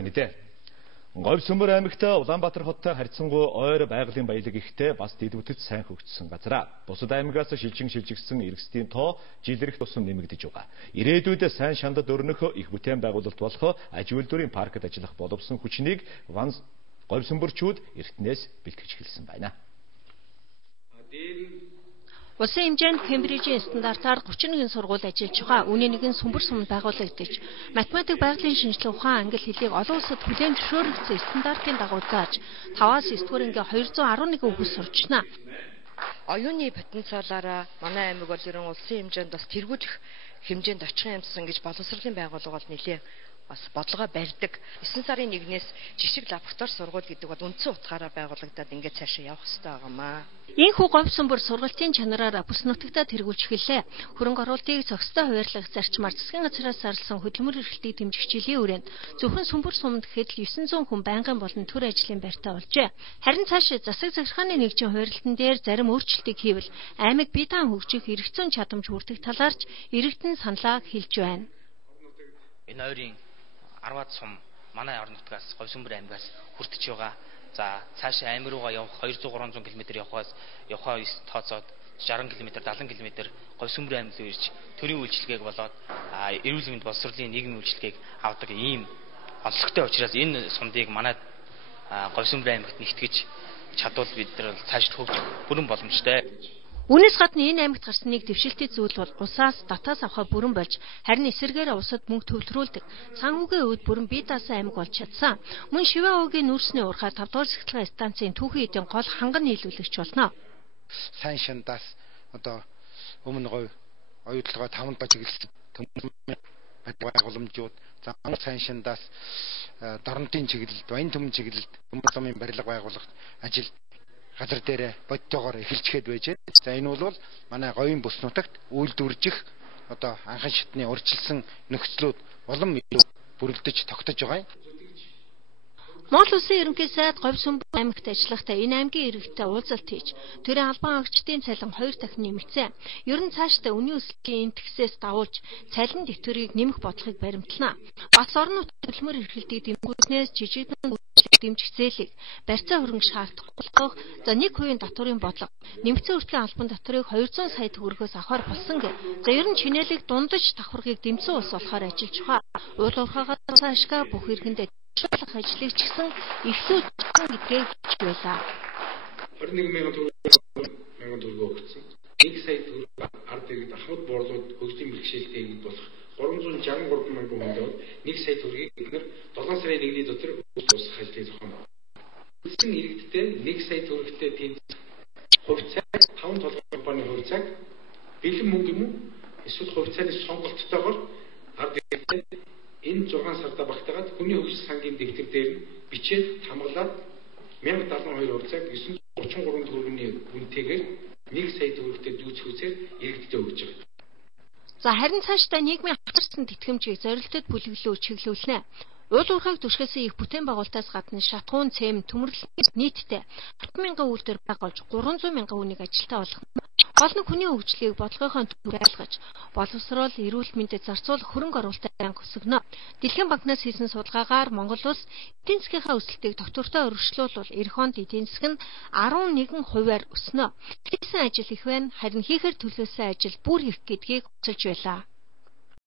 Мэдээ. Говьсөнбөр аймагт Улаанбаатар хоттой харьцангуй ойр байгалийн баялаг ихтэй бас дэдвүтэд сайн хөгжсөн газар. Бусад аймагаас шилжигсэн эргэсдийн тоо жилэрх тусам нэмэгдэж байгаа. Ирээдүйд сайн шандад өрнөх их бүтээн байгуулалт болох аж үйлдвэрийн паркт ажиллах боловсон хүчнийг говьсөнбөрчүүд эртнээс бэлтгэж эхэлсэн байна. Улсын хэмжээнд Кембрижийн стандартаар 31 сургууль ажиллаж байгаа. Үүний нэг нь Сүмбэр сумд байгуулагдаж, математик байгалийн шинжилгээ ухаан англи хэлийг олон улсад хүлээн зөвшөөрөгдсөн стандартын дагуу зааж 5-аас 9-р анги 211 хүүхэд сурчна. Оюуны потенциалаараа манай аймаг бол ерөн улсын хэмжээнд бас тэргүүлэх хэмжээнд очих юмсан гэж боловсролын байгууллага бол нэлээ бас бодлогоо барьдаг. 9 сарын 1-ээс жишг лаборатори сургууль гэдэг бол үндсэн утгаараа байгуулагдаад ингээд цаашаа явах хэрэгтэй байгаамаа. Ийхүү говьсөнбөр сургалтын чанараар бүс нутагтаа тэргүүлж эхэллээ. Хөрөнгө оруулалтыг зохистой хуваарлах зарчмаар засгийн газраас зарласан хөдөлмөр эрхлэлтийг дэмжих жилийн үрээнд зөвхөн Сүмбэр сумд гэхэд 900 хүн байнгын болон төр ажлын байртаа болжээ. Харин цааш засаг захиргааны нэгжийн хуваарлалтын дээр зарим өөрчлөлтийг хийвэл аймаг бие даан хөгжих эргэцүүн чадамж хүртэх талаарч иргэдэн саналаа хэлж байна. Энэ хоёрын 10-аад сум манай орон нутгаас Говьсөнбөр аймгаас хүртэж байгаа. За цаашаа аймаг руугаа явах 200-300 км явхаа тооцоод 60 км 70 км Говьсөнбөр аймаг руу ирж төрийн үйлчилгээг болоод эрүүл мэнд боловсролын нийгмийн үйлчилгээг авдаг ийм онцлогтой учраас энэ сумдыг манай Говьсөнбөр аймагт нэгтгэж чадвал бид нар цааш хөгжих бүрэн боломжтой. Үүнээс гадна энэ аймагт гарсан нэг дэвшилтийн зүйл бол усаас татаас авахаа бүрэн болж харин эсэргээр усад мөнгө төвлөрүүлдэг. Цанхүүгийн үед бүрэн бие даасан аймаг болж чадсан. Мөн Шивээ уугийн нүүрсний урхаа 5 дугаар сахилгын станцын түүхэн эдийн гол ханган нийлүүлэгч болно. Сайн шандаас одоо өмнө оюутлогоо 5 доо чиглэсэн байгууламжууд сайн шандаас дорнотын чиглэлд, баян түмэн чиглэлд Сүмбэр сумын барилга байгуулах ажил газар дээр бодтойгоор эхэлчихэд байж. За энэ бол манай говийн бүс нутагт үйлдвэржих одоо анхан шатны урьдчилсан нөхцлүүд улам бүрэлдэж тогтож байгаа юм. Монгол Улсын ерөнхий сайд Говьсөнбөр аймагт ажиллахдаа энэ аймгийн иргэдтэй уулзалт хийж төрийн албан агчдын цалин 2 дахин нэмэгдсэн. Ер нь цаашдаа үнийн өсөлтийн индексээс давуулж цалин дэвтэрийг нэмэх бодлогыг баримтлана. Бас орон нутгийн хөдөлмөр эрхлэлтийг дэмжүүлснээс жижигхэн үйлчлэг дэмжих зээлийг барьцаа хөрөнгө шаардахгүй. За 1% татварын бодлого нэмэгдсэн хүртлийн албан татварыг 200 сая төгрөгөөс авахар болсон гэ. За ер нь чинээлэг дундаж давхаргыг дэмжсэн улс болохоор ажиллаж байгаа. Уул уурхаагаа ашгаа бүх иргэндээ шалгах ажлыг ч гэсэн эхлүүлсэн гэдгийг хэлж байлаа. 21,000 төгрөг өгсөн. 1 сая төгрөг ард иргэд ахмад буурлууд хөгжлийн бэрхшээлтэй иргэд болох 363 мянган хүнд 1 сая төгрөгийг бид нар 7 сарын 1-ний дотор усах ажлыг зохино. Үлсэн иргэдтэй 1 сая төгрөгтэй тийм хувьцаа 5 толгой компани хувьцааг бэлэн мөнгө юм уу? Эсвэл хувьцааны сонголттойгоор ард иргэдтэй энэ 6 сарда багтаагаад хүний хөгжил сангийн дэвтэр дээр бичээд хамгаалаад 1072 урцаг 933 төгрөгийн үнэтэйгээр 1 сая төгрөгтэй дүүцэх үзээр иргэдтэй өгч байгаа. За харин цаашдаа нийгмийн хавцарсан тэтгэмжийг зорилтод бүлэглүү чиглүүлнэ. Уул уурхайг түшгэсэн их бүтээн байгуулалтаас гадна шатгуун, цэм, төмөрлөгийн нийтдээ 10,000 үйлдвэр байгуулж 300,000 хүнийг ажилтаа болгоно. Гол нь хүний хөгжлийг бодлогынхон төр айлгаж, боловсрол, эрүүл мэндэд зарцуулах хөрөнгө оруулалтыг анги өсгөнө. Дэлхийн банкнаас хийсэн судалгаагаар Монгол улс эдийн засгийнхаа өсөлтийг доктортой өргөжлүүлвэл эх онд эдийн засаг нь 11%-аар өснө. Хийсэн ажил их байна, харин хийхээр төлөөсөн ажил бүр их гэдгийг онцолж байлаа.